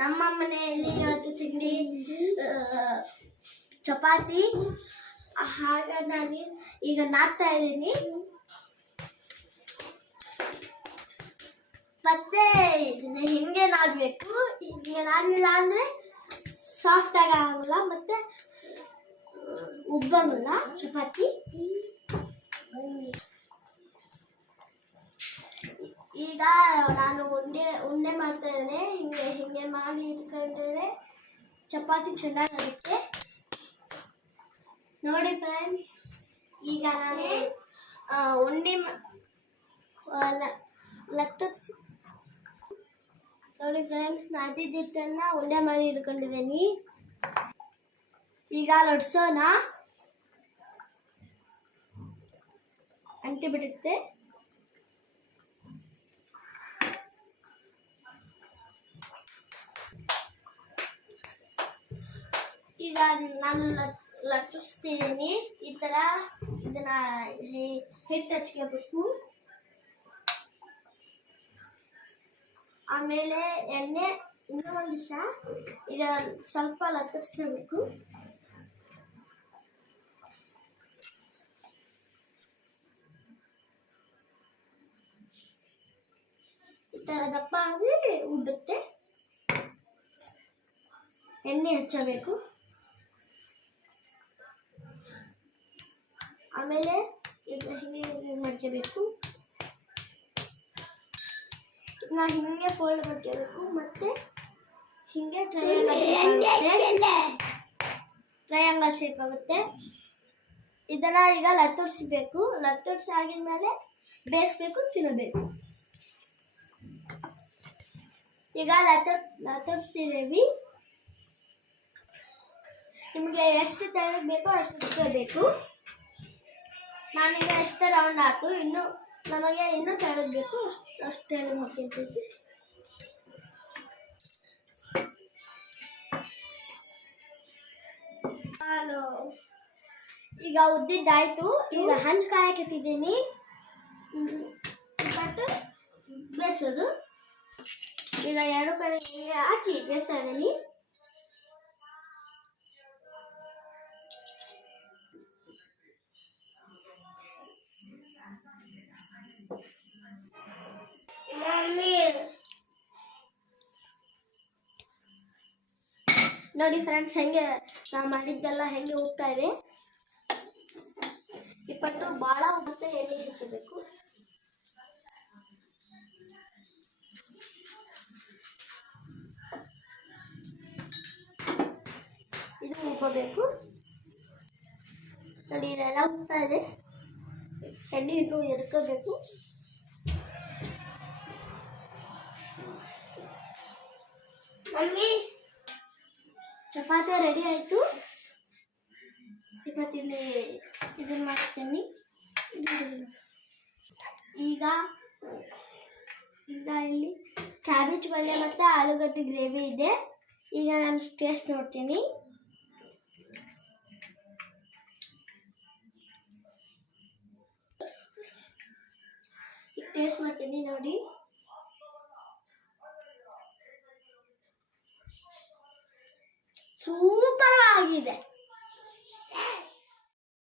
ನಮ್ಮ ಮನೆಯಲ್ಲಿ ಇವತ್ತು ತಿಂಡಿ ಚಪಾತಿ. ಆಗ ನಾನು ಈಗ ನಾದ್ತಾ ಇದ್ದೀನಿ. ಮತ್ತೆ ಇದನ್ನ ಹಿಂಗೆ ನಾದಬೇಕು. ಹಿಂಗೆ ನಾದಲಿಲ್ಲ ಅಂದರೆ ಸಾಫ್ಟಾಗಿ ಆಗಲ್ಲ, ಮತ್ತೆ ಉಬ್ಬಂಗಿಲ್ಲ ಚಪಾತಿ. ಈಗ ನಾನು ಉಂಡೆ ಮಾಡ್ತಾ ಇದ್ದೇನೆ. ಹಿಂಗೆ ಮಾಡಿ ಇಟ್ಕೊಂಡ್ರೆ ಚಪಾತಿ ಚೆನ್ನಾಗಾಗುತ್ತೆ. ನೋಡಿ ಫ್ರೆಂಡ್ಸ್, ಈಗ ನಾನು ಉಂಡೆ ಲತ್ತರಿಸಿ ನೋಡಿ ಫ್ರೆಂಡ್ಸ್, ನಾದಿದ್ದನ್ನ ಉಂಡೆ ಮಾಡಿ ಇಟ್ಕೊಂಡಿದ್ದೀನಿ. ಈಗ ಲಟ್ಸೋಣ, ಅಂಟಿ ಬಿಡುತ್ತೆ. ಈಗ ನಾನು ಲಟ್ಟಿಸ್ತಿದ್ದೀನಿ. ಈ ಥರ ಇದನ್ನ ಹಿಟ್ಟು ಹಚ್ಕೋಬೇಕು. ಆಮೇಲೆ ಎಣ್ಣೆ ಇನ್ನೂ ಒಂದು ನಿಮಿಷ ಇದು ಸ್ವಲ್ಪ ಲಟ್ಟಿಸ್ಕೋಬೇಕು. ಈ ಥರ ದಪ್ಪ ಅಂದರೆ ಉಬ್ಬುತ್ತೆ. ಎಣ್ಣೆ ಹಚ್ಚಬೇಕು. ಆಮೇಲೆ ಹಿಂಗೆ ಮಾಡ್ಕೋಬೇಕು. ಹಿಂಗೆ ಫೋಲ್ಡ್ ಮಾಡ್ಕೋಬೇಕು. ಮತ್ತೆ ಹಿಂಗೆ ಟ್ರಯಾಂಗಲ್ ಶೇಪ್ ಆಗುತ್ತೆ. ಇದನ್ನ ಈಗ ಲತ್ತರಿಸಬೇಕು. ಲತ್ತರಿಸಿ ಆಗಿದ್ಮೇಲೆ ಬೇಯಿಸ್ಬೇಕು, ತಿನ್ನಬೇಕು. ಈಗ ಲತ್ತರಿಸ್ತಿದ್ದೀವಿ. ನಿಮಗೆ ಎಷ್ಟು ತೆಳ್ಳಗೆ ಬೇಕೋ ಅಷ್ಟು ಇಟ್ಕೋಬೇಕು. ನಾನೀಗ ಎಷ್ಟು ರೌಂಡ್ ಆಯ್ತು. ನಮಗೆ ಇನ್ನೂ ತೆಳ್ಳಗೆ ಬೇಕು, ಅಷ್ಟು ತೆಳ್ಳಗೆ ಹಾಕಿರ್ತೀವಿ. ನಾನು ಈಗ ಉದ್ದಿದ್ದಾಯ್ತು. ಈಗ ಹಂಚು ಕಾಯಕ್ಕೆ ಇಟ್ಟಿದ್ದೀನಿ. ಬಟ್ ಬೇಯಿಸೋದು. ಈಗ ಎರಡು ಕಡೆ ಹಾಕಿ ಬೇಯಿಸ್ತಾ ಇದ್ದೀನಿ. ನೋಡಿ ಫ್ರೆಂಡ್ಸ್, ಹೆಂಗೆ ನಾವು ಮಾಡಿದ್ದೆಲ್ಲ ಹೆಂಗೆ ಹೋಗ್ತಾ ಇದೆ. ಇಪ್ಪತ್ತು ಭಾಳ ಮತ್ತೆ ಎಣ್ಣೆ ಹಚ್ಚಬೇಕು. ಇದು ಉಬ್ಬಬೇಕು. ನೋಡಿ ಇದೆಲ್ಲ ಹೋಗ್ತಾ ಇದೆ. ಎಣ್ಣೆ ಇಟ್ಟು ಎರ್ಕೋಬೇಕು. ಮಮ್ಮಿ, ಚಪಾತಿ ರೆಡಿ ಆಯಿತು. ಇಲ್ಲಿ ಇದನ್ನು ಮಾಡ್ತೀನಿ. ಈಗ ಇಲ್ಲಿ ಕ್ಯಾಬೇಜ್ ಪಲ್ಯ ಮತ್ತು ಆಲೂಗಡ್ಡೆ ಗ್ರೇವಿ ಇದೆ. ಈಗ ನಾನು ಟೇಸ್ಟ್ ನೋಡ್ತೀನಿ. ಈಗ ಟೇಸ್ಟ್ ಮಾಡ್ತೀನಿ. ನೋಡಿ, ಸೂಪರ್ ಆಗಿದೆ.